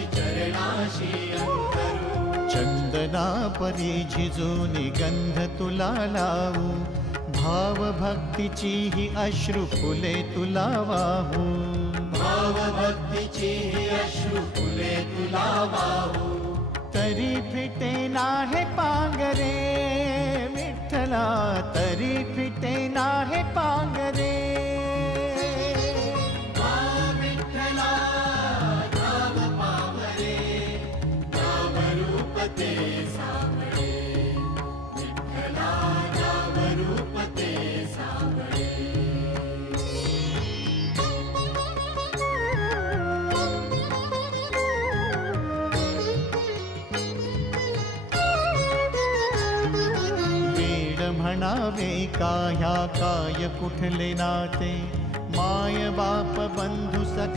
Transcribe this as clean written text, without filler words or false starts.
माझी चरणाशी अंतरू। चंदना परी झिजूनी गंध तुला लावू, भाव भक्तीची ही अश्रु फुले तुला वाहू। भाव भक्तीची ही अश्रु फुले तुला वाहू। तरी फिटे नाहे पांगरे विठ्ठला, तरी फिटे नाहे पांगरे। विठ्ठला नाम पावरे, नाम रूप ते सावळे। विठ्ठला नाम रूप ते सावळे। म्हणावे का ह्या काय कुठले नाते, माय बाप बंधू सख